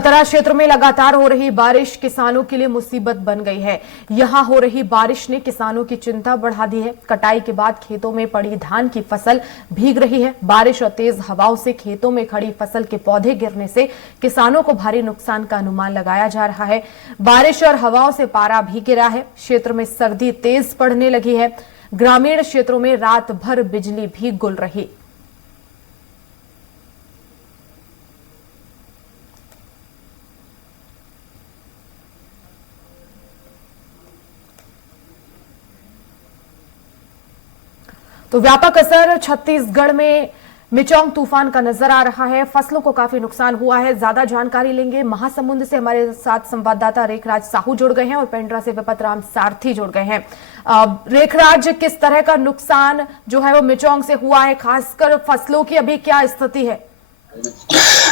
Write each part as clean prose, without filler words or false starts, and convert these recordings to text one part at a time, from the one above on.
अलतरा क्षेत्र में लगातार हो रही बारिश किसानों के लिए मुसीबत बन गई है। यहां हो रही बारिश ने किसानों की चिंता बढ़ा दी है। कटाई के बाद खेतों में पड़ी धान की फसल भीग रही है। बारिश और तेज हवाओं से खेतों में खड़ी फसल के पौधे गिरने से किसानों को भारी नुकसान का अनुमान लगाया जा रहा है। बारिश और हवाओं से पारा भी गिरा है। क्षेत्र में सर्दी तेज पड़ने लगी है। ग्रामीण क्षेत्रों में रात भर बिजली भी गुल रही। तो व्यापक असर छत्तीसगढ़ में मिचोंग तूफान का नजर आ रहा है। फसलों को काफी नुकसान हुआ है। ज्यादा जानकारी लेंगे महासमुंद से। हमारे साथ संवाददाता रेखराज साहू जुड़ गए हैं और पेंड्रा से विपत राम सारथी जुड़ गए हैं। रेखराज, किस तरह का नुकसान जो है वो मिचोंग से हुआ है, खासकर फसलों की अभी क्या स्थिति है?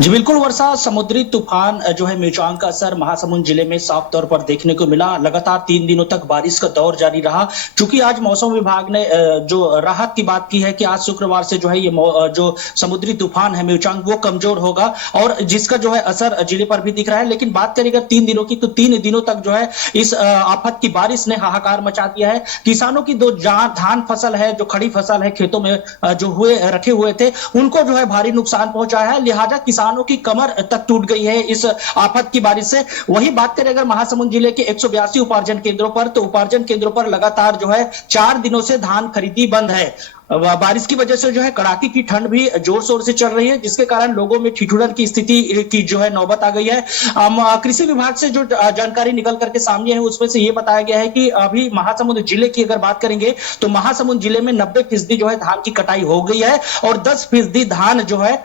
जी बिल्कुल वर्षा, समुद्री तूफान जो है मिचोंग का असर महासमुंद जिले में साफ तौर पर देखने को मिला। लगातार 3 दिनों तक बारिश का दौर जारी रहा। चूंकि आज मौसम विभाग ने जो राहत की बात की है कि आज शुक्रवार से जो है ये जो समुद्री तूफान है मिचोंग वो कमजोर होगा और जिसका जो है असर जिले पर भी दिख रहा है। लेकिन बात करें अगर 3 दिनों की, तो 3 दिनों तक जो है इस आफत की बारिश ने हाहाकार मचा दिया है। किसानों की जहां धान फसल है, जो खड़ी फसल है खेतों में जो रखे हुए थे, उनको जो है भारी नुकसान पहुंचा है। लिहाजा किसानों की कमर तक टूट गई है इस आफत की बारिश से। वही बात करें अगर महासमुंद जिले के 182 उपार्जन केंद्रों पर, तो उपार्जन केंद्रों पर लगातार जो है 4 दिनों से धान खरीदी बंद है। बारिश की वजह से जो है कड़ाके की ठंड भी जोर शोर से चल रही है, जिसके कारण लोगों में ठिठुरन की स्थिति की जो है नौबत आ गई है। कृषि विभाग से जो जानकारी निकल करके सामने है उसमें से ये बताया गया है कि अभी महासमुंद जिले की अगर बात करेंगे तो महासमुंद जिले में 90% जो है धान की कटाई हो गई है और 10% धान जो है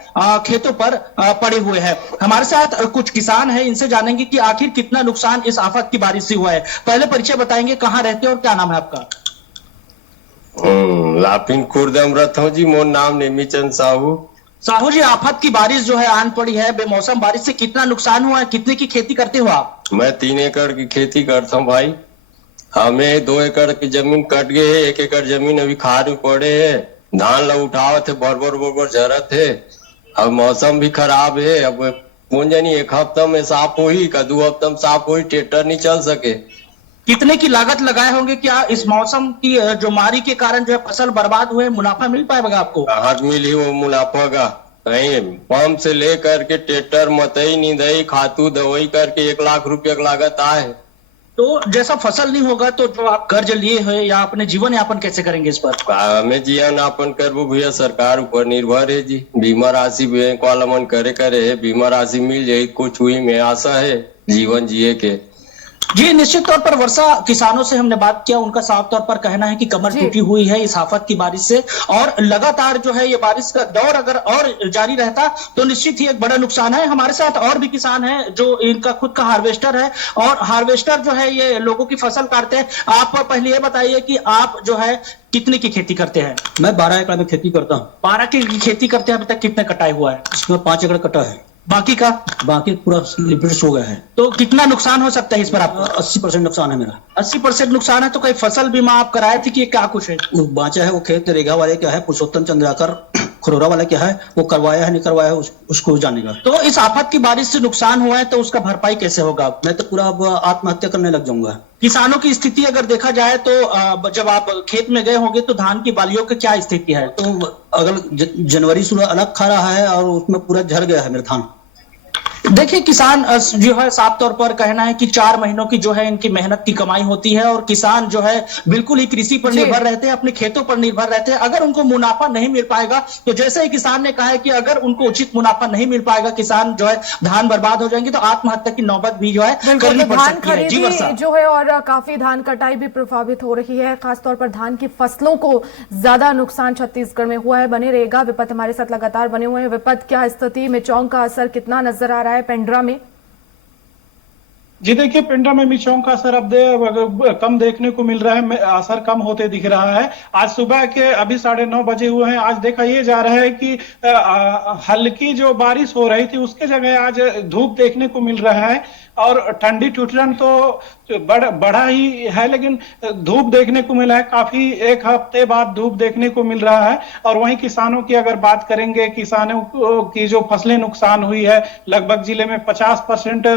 खेतों पर पड़े हुए हैं। हमारे साथ कुछ किसान है, इनसे जानेंगे कि आखिर कितना नुकसान इस आफत की बारिश से हुआ है। पहले परिचय बताएंगे, कहाँ रहते हो और क्या नाम है आपका? लापिन खुर्द अमृत हूँ जी। मोर नाम नेमीचंद साहू। साहू जी, आफत की बारिश जो है आन पड़ी है, बेमौसम बारिश से कितना नुकसान हुआ है? कितने की खेती करते हो आप? मैं 3 एकड़ की खेती करता हूँ भाई। हमें 2 एकड़ की जमीन कट गई है, 1 एकड़ जमीन अभी खाद में पड़े है। धान ला उठाव थे, बरबर झरत है। अब मौसम भी खराब है। अब कौन जानी 1 हफ्ता में साफ होई का 2 हफ्ता में साफ होई, ट्रैक्टर नहीं चल सके। कितने की लागत लगाए होंगे? क्या इस मौसम की जो मारी के कारण जो है फसल बर्बाद हुए, मुनाफा मिल पाएगा आपको? कहाँ मिली वो मुनाफा का? कहीं पंप से लेकर के ट्रैक्टर, मतई, निंदाई, खातू, दवाई करके 1 लाख रुपया की लागत आए। तो जैसा फसल नहीं होगा तो जो आप कर्ज लिए हैं या अपने जीवन यापन कैसे करेंगे इस पर? हमें जीवन यापन करबो भैया, सरकार ऊपर निर्भर है जी। बीमा राशि बैंक वाला मन करे है, बीमा राशि मिल जाए, कुछ हुई में आशा है जीवन जिए के। जी निश्चित तौर पर वर्षा, किसानों से हमने बात किया, उनका साफ तौर पर कहना है कि कमर टूटी हुई है इस आफत की बारिश से और लगातार जो है ये बारिश का दौर अगर और जारी रहता तो निश्चित ही एक बड़ा नुकसान है। हमारे साथ और भी किसान हैं जो इनका खुद का हार्वेस्टर है और हार्वेस्टर जो है ये लोगों की फसल काटते हैं। आप पहले ये बताइए कि आप जो है कितने की खेती करते हैं? मैं 12 एकड़ में खेती करता हूँ। 12 की खेती करते हैं। अभी तक कितने कटाई हुआ है? इसमें 5 एकड़ कटा है, बाकी पूरा लिप्रेस हो गया है। तो कितना नुकसान हो सकता है इस पर आपको? 80% नुकसान है मेरा। 80% नुकसान है। तो कहीं फसल बीमा आप कराए थे कि क्या कुछ है? वो बाँचा है, वो खेत रेगा वाले क्या है, पुरुषोत्तम चंद्राकर खरोरा वाला क्या है, वो करवाया है नहीं करवाया है उसको जानेगा। तो इस आफत की बारिश से नुकसान हुआ है तो उसका भरपाई कैसे होगा? मैं तो पूरा अब आत्महत्या करने लग जाऊंगा। किसानों की स्थिति अगर देखा जाए तो जब आप खेत में गए होंगे तो धान की बालियों की क्या स्थिति है? तो अगर जनवरी सुबह अलग खा रहा है और उसमें पूरा झड़ गया है मेरा धान। देखिए किसान जो है साफ तौर पर कहना है कि 4 महीनों की जो है इनकी मेहनत की कमाई होती है और किसान जो है बिल्कुल ही कृषि पर निर्भर रहते हैं, अपने खेतों पर निर्भर रहते हैं। अगर उनको मुनाफा नहीं मिल पाएगा तो जैसे ही किसान ने कहा है कि अगर उनको उचित मुनाफा नहीं मिल पाएगा, किसान जो है धान बर्बाद हो जाएंगे तो आत्महत्या की नौबत भी जो है करनी पड़ सकती है। जी वर्षा जो है और काफी धान कटाई भी प्रभावित हो रही है, खासतौर पर धान की फसलों को ज्यादा नुकसान छत्तीसगढ़ में हुआ है। बने रहेगा विपत हमारे साथ लगातार बने हुए हैं। विपत, क्या स्थिति, मिचोंग का असर कितना नजर आ रहा है पेंड्रा में? जी देखिए, पिंडा में मिचोंग का असर अब कम देखने को मिल रहा है, असर कम होते दिख रहा है। आज सुबह के अभी 9:30 बजे हुए हैं। आज देखा ये जा रहा है कि हल्की जो बारिश हो रही थी उसके जगह आज धूप देखने को मिल रहा है और ठंडी ठुठरन तो बढ़ा ही है, लेकिन धूप देखने को मिला है। काफी एक हफ्ते बाद धूप देखने को मिल रहा है। और वहीं किसानों की अगर बात करेंगे, किसानों की जो फसलें नुकसान हुई है, लगभग जिले में 50%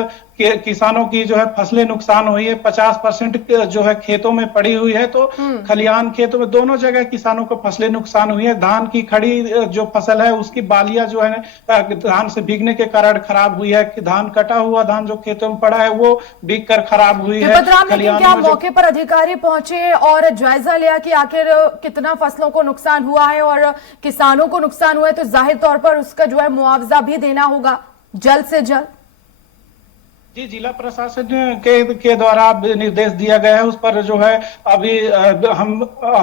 किसानों की जो है फसलें नुकसान हुई है। 50% जो है खेतों में पड़ी हुई है। तो खलिहान खेतों में दोनों जगह किसानों को फसलें नुकसान हुई है। धान की खड़ी जो फसल है उसकी बालियां जो है धान से भीगने के कारण खराब हुई है। कि धान कटा हुआ धान जो खेतों में पड़ा है वो भीग कर खराब हुई है। लेकिन क्या मौके पर अधिकारी पहुंचे और जायजा लिया कि आखिर कितना फसलों को नुकसान हुआ है और किसानों को नुकसान हुआ है, तो जाहिर तौर पर उसका जो है मुआवजा भी देना होगा जल्द से जल्द। जी, जिला प्रशासन के द्वारा निर्देश दिया गया है। उस पर जो है अभी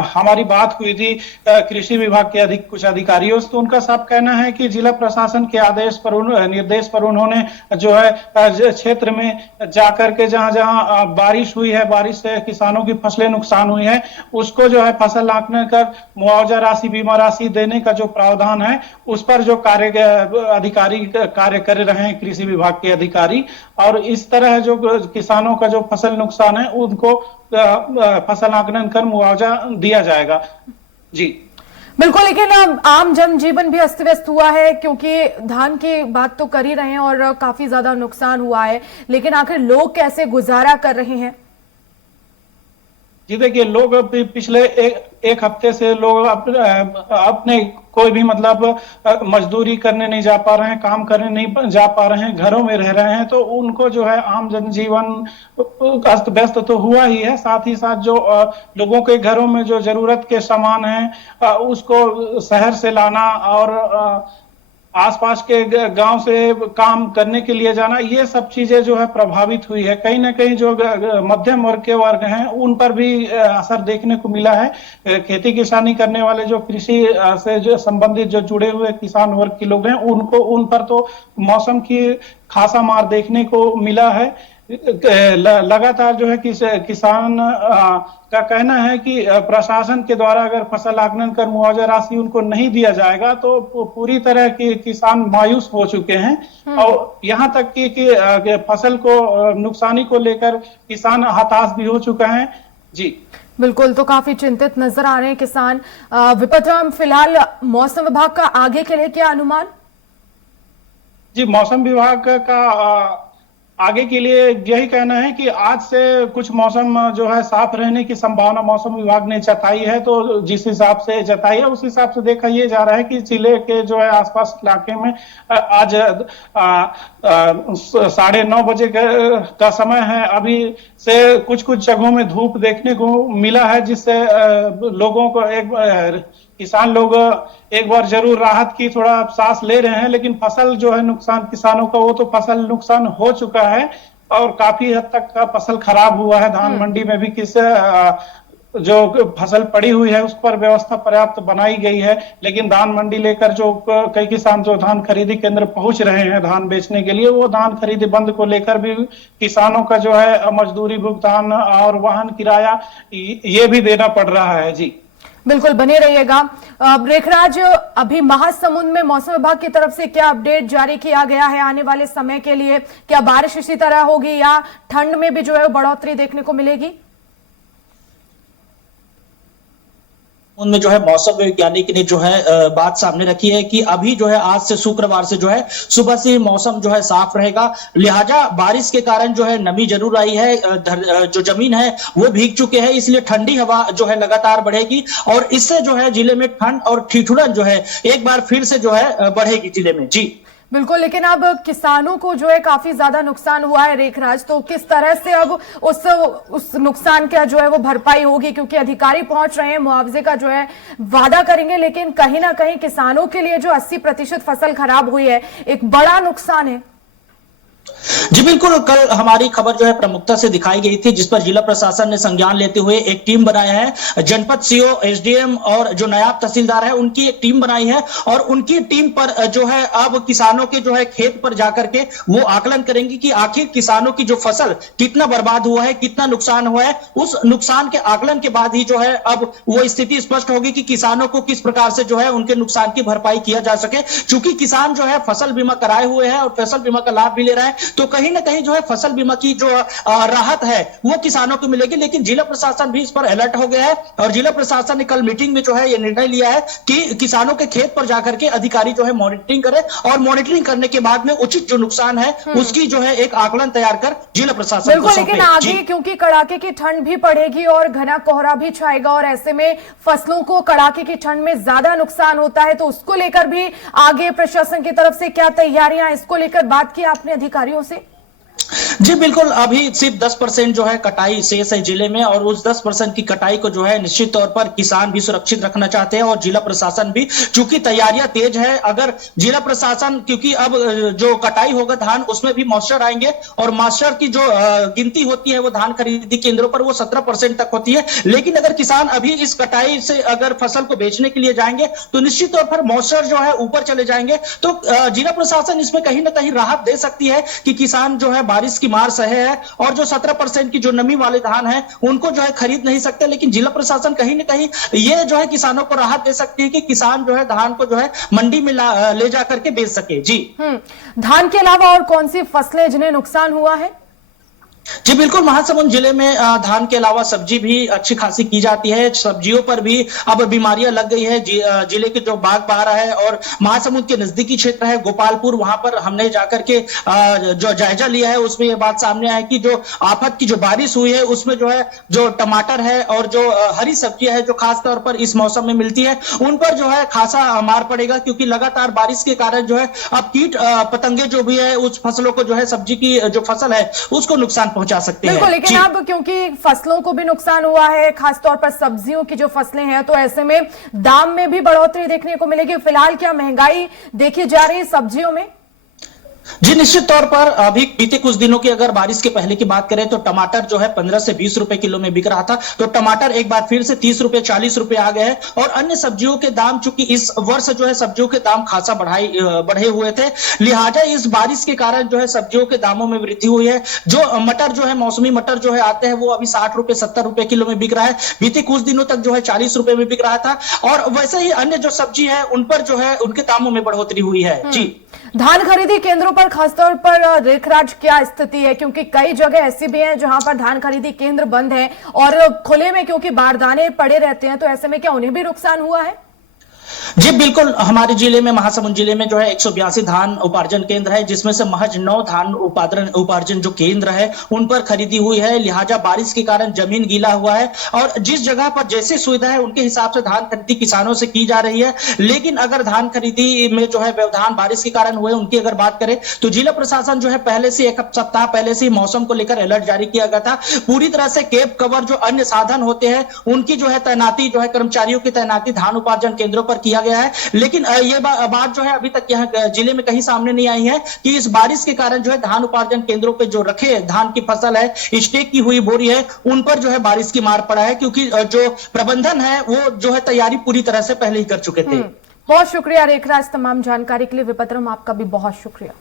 हमारी बात हुई थी कृषि विभाग के कुछ अधिकारियों से, तो उनका साफ कहना है कि जिला प्रशासन के आदेश पर निर्देश पर उन्होंने जो है क्षेत्र में जाकर के जहां बारिश हुई है, बारिश से किसानों की फसलें नुकसान हुई है, उसको जो है फसल आंकलन कर मुआवजा राशि, बीमा राशि देने का जो प्रावधान है उस पर जो अधिकारी कार्य कर रहे हैं, कृषि विभाग के अधिकारी। और इस तरह जो किसानों का जो फसल नुकसान है उनको फसल आंकलन कर मुआवजा दिया जाएगा। जी बिल्कुल, लेकिन आम जनजीवन भी अस्त व्यस्त हुआ है, क्योंकि धान की बात तो कर ही रहे हैं और काफी ज्यादा नुकसान हुआ है, लेकिन आखिर लोग कैसे गुजारा कर रहे हैं? जी देखिए, लोग पिछले एक हफ्ते से लोग अपने कोई भी मतलब मजदूरी करने नहीं जा पा रहे हैं, काम करने नहीं जा पा रहे हैं, घरों में रह रहे हैं। तो उनको जो है आम जनजीवन अस्त व्यस्त तो हुआ ही है, साथ ही साथ जो लोगों के घरों में जो जरूरत के सामान हैं उसको शहर से लाना और आसपास के गांव से काम करने के लिए जाना, ये सब चीजें जो है प्रभावित हुई है। कहीं ना कहीं जो मध्यम वर्ग के वर्ग हैं उन पर भी असर देखने को मिला है। खेती किसानी करने वाले जो कृषि से जो संबंधित जो जुड़े हुए किसान वर्ग के लोग हैं उन पर तो मौसम की खासा मार देखने को मिला है। लगातार जो है किसान का कहना है कि प्रशासन के द्वारा अगर फसल आंकलन कर मुआवजा राशि उनको नहीं दिया जाएगा तो पूरी तरह की किसान मायूस हो चुके हैं और यहाँ तक कि फसल को नुकसानी को लेकर किसान हताश भी हो चुके हैं। जी बिल्कुल, तो काफी चिंतित नजर आ रहे हैं किसान। विपत राम, फिलहाल मौसम विभाग का आगे के लिए क्या अनुमान? जी, मौसम विभाग का आगे के लिए यही कहना है कि आज से कुछ मौसम जो है साफ रहने की संभावना मौसम विभाग ने जताई है। तो जिस हिसाब से जताई है उस हिसाब से देखा ये जा रहा है कि जिले के जो है आसपास इलाके में आज 9:30 बजे का समय है। अभी से कुछ जगहों में धूप देखने को मिला है, जिससे लोगों को किसान लोग एक बार जरूर राहत की थोड़ा सांस ले रहे हैं। लेकिन फसल जो है नुकसान किसानों का, वो तो फसल नुकसान हो चुका है और काफी हद तक का फसल खराब हुआ है। धान मंडी में भी जो फसल पड़ी हुई है उस पर व्यवस्था पर्याप्त बनाई गई है, लेकिन धान मंडी लेकर जो कई किसान जो धान खरीदी केंद्र पहुंच रहे हैं धान बेचने के लिए, वो धान खरीदी बंद को लेकर भी किसानों का जो है मजदूरी भुगतान और वाहन किराया ये भी देना पड़ रहा है। जी बिल्कुल, बने रहिएगा। रेखराज, अभी महासमुंद में मौसम विभाग की तरफ से क्या अपडेट जारी किया गया है आने वाले समय के लिए? क्या बारिश इसी तरह होगी या ठंड में भी जो है बढ़ोतरी देखने को मिलेगी? उनमें जो है मौसम वैज्ञानिक ने जो है बात सामने रखी है कि अभी जो है आज से शुक्रवार से जो है सुबह से मौसम जो है साफ रहेगा, लिहाजा बारिश के कारण जो है नमी जरूर आई है, जो जमीन है वो भीग चुके हैं, इसलिए ठंडी हवा जो है लगातार बढ़ेगी और इससे जो है जिले में ठंड और ठिठुरन जो है एक बार फिर से जो है बढ़ेगी जिले में। जी बिल्कुल, लेकिन अब किसानों को जो है काफी ज्यादा नुकसान हुआ है रेखराज, तो किस तरह से अब उस नुकसान का जो है वो भरपाई होगी? क्योंकि अधिकारी पहुंच रहे हैं, मुआवजे का जो है वादा करेंगे, लेकिन कहीं ना कहीं किसानों के लिए जो 80% फसल खराब हुई है एक बड़ा नुकसान है। जी बिल्कुल, कल हमारी खबर जो है प्रमुखता से दिखाई गई थी, जिस पर जिला प्रशासन ने संज्ञान लेते हुए एक टीम बनाया है। जनपद सीओ, एसडीएम और जो नायब तहसीलदार है उनकी एक टीम बनाई है और उनकी टीम पर जो है अब किसानों के जो है खेत पर जाकर के वो आकलन करेंगे कि आखिर किसानों की जो फसल कितना बर्बाद हुआ है, कितना नुकसान हुआ है। उस नुकसान के आकलन के बाद ही जो है अब वो स्थिति स्पष्ट होगी कि किसानों को किस प्रकार से जो है उनके नुकसान की भरपाई किया जा सके। चूंकि किसान जो है फसल बीमा कराए हुए हैं और फसल बीमा का लाभ भी ले रहा है, तो कहीं ना कहीं जो है फसल बीमा की जो राहत है वो किसानों को मिलेगी। लेकिन जिला प्रशासन भी इस पर अलर्ट हो गया है और जिला प्रशासन ने कल मीटिंग में जो है ये निर्णय लिया है कि किसानों के खेत पर जाकर के अधिकारी जो है मॉनिटरिंग करे और मॉनिटरिंग करने के बाद में उचित जो नुकसान है उसकी जो है एक आकलन तैयार कर जिला प्रशासन को बिल्कुल, सौंपे। लेकिन आगे क्योंकि कड़ाके की ठंड भी पड़ेगी और घना कोहरा भी छाएगा और ऐसे में फसलों को कड़ाके की ठंड में ज्यादा नुकसान होता है, तो उसको लेकर भी आगे प्रशासन की तरफ से क्या तैयारियां, इसको लेकर बात की आपने अधिकारियों से? जी बिल्कुल, अभी सिर्फ 10% जो है कटाई शेष है जिले में और उस 10% की कटाई को जो है निश्चित तौर पर किसान भी सुरक्षित रखना चाहते हैं और जिला प्रशासन भी, चूंकि तैयारियां तेज है। अगर जिला प्रशासन, क्योंकि अब जो कटाई होगा धान उसमें भी मॉइस्चर आएंगे और मॉइस्चर की जो गिनती होती है वो धान खरीदी केंद्रों पर वो 17% तक होती है। लेकिन अगर किसान अभी इस कटाई से अगर फसल को बेचने के लिए जाएंगे तो निश्चित तौर पर मॉइस्चर जो है ऊपर चले जाएंगे। तो जिला प्रशासन इसमें कहीं ना कहीं राहत दे सकती है कि किसान जो है बारिश की मार सहे है और जो 17% की जो नमी वाले धान है उनको जो है खरीद नहीं सकते। लेकिन जिला प्रशासन कहीं ना कहीं ये जो है किसानों को राहत दे सकती है कि किसान जो है धान को जो है मंडी में ले जाकर के बेच सके। जी धान के अलावा और कौन सी फसलें जिन्हें नुकसान हुआ है? जी बिल्कुल, महासमुंद जिले में धान के अलावा सब्जी भी अच्छी खासी की जाती है। सब्जियों पर भी अब बीमारियां लग गई है। जिले के जो बाग बारा है और महासमुंद के नजदीकी क्षेत्र है गोपालपुर, वहां पर हमने जाकर के जो जायजा लिया है उसमें ये बात सामने आई कि जो आफत की जो बारिश हुई है उसमें जो है जो टमाटर है और जो हरी सब्जियां है जो खास तौर पर इस मौसम में मिलती है उन पर जो है खासा मार पड़ेगा, क्योंकि लगातार बारिश के कारण जो है अब कीट पतंगे जो भी है उस फसलों को जो है सब्जी की जो फसल है उसको नुकसान पहुंचा सकते हैं। बिल्कुल, लेकिन अब क्योंकि फसलों को भी नुकसान हुआ है, खासतौर पर सब्जियों की जो फसलें हैं, तो ऐसे में दाम में भी बढ़ोतरी देखने को मिलेगी। फिलहाल क्या महंगाई देखी जा रही है सब्जियों में? जी निश्चित तौर पर अभी बीते कुछ दिनों की अगर बारिश के पहले की बात करें तो टमाटर जो है 15 से 20 रुपए किलो में बिक रहा था, तो टमाटर एक बार फिर से 30 रुपए 40 रुपए आ गए हैं। और अन्य सब्जियों के दाम, चूंकि इस वर्ष जो है सब्जियों के दाम खासा बढ़े हुए थे, लिहाजा इस बारिश के कारण जो है सब्जियों के दामों में वृद्धि हुई है। जो मटर जो है, मौसमी मटर जो है आते हैं वो अभी 60 रुपए 70 रुपए किलो में बिक रहा है। बीते कुछ दिनों तक जो है 40 रुपए में बिक रहा था और वैसे ही अन्य जो सब्जी है उन पर जो है उनके दामों में बढ़ोतरी हुई है। जी धान खरीदी केंद्रों पर खासतौर पर रेखराज क्या स्थिति है, क्योंकि कई जगह ऐसी भी हैं जहां पर धान खरीदी केंद्र बंद है और खुले में क्योंकि बारदाने पड़े रहते हैं, तो ऐसे में क्या उन्हें भी नुकसान हुआ है? जी बिल्कुल, हमारे जिले में महासमुंद जिले में जो है 182 धान उपार्जन केंद्र है, जिसमें से महज 9 धान उपार्जन जो केंद्र है उन पर खरीदी हुई है। लिहाजा बारिश के कारण जमीन गीला हुआ है और जिस जगह पर जैसी सुविधा है उनके हिसाब से धान खरीदी किसानों से की जा रही है। लेकिन अगर धान खरीदी में जो है व्यवधान बारिश के कारण हुए उनकी अगर बात करें तो जिला प्रशासन जो है पहले से एक सप्ताह पहले से मौसम को लेकर अलर्ट जारी किया गया था। पूरी तरह से केप कवर जो अन्य साधन होते हैं उनकी जो है तैनाती, जो है कर्मचारियों की तैनाती धान उपार्जन केंद्रों पर किया गया है। लेकिन ये बात जो है अभी तक यहाँ जिले में कहीं सामने नहीं आई है कि इस बारिश के कारण जो है धान उपार्जन केंद्रों पे जो रखे धान की फसल है, स्टेक की हुई बोरी है, उन पर जो है बारिश की मार पड़ा है, क्योंकि जो प्रबंधन है वो जो है तैयारी पूरी तरह से पहले ही कर चुके थे। बहुत शुक्रिया रेखराज, तमाम जानकारी के लिए। विपत्रम आपका भी बहुत शुक्रिया।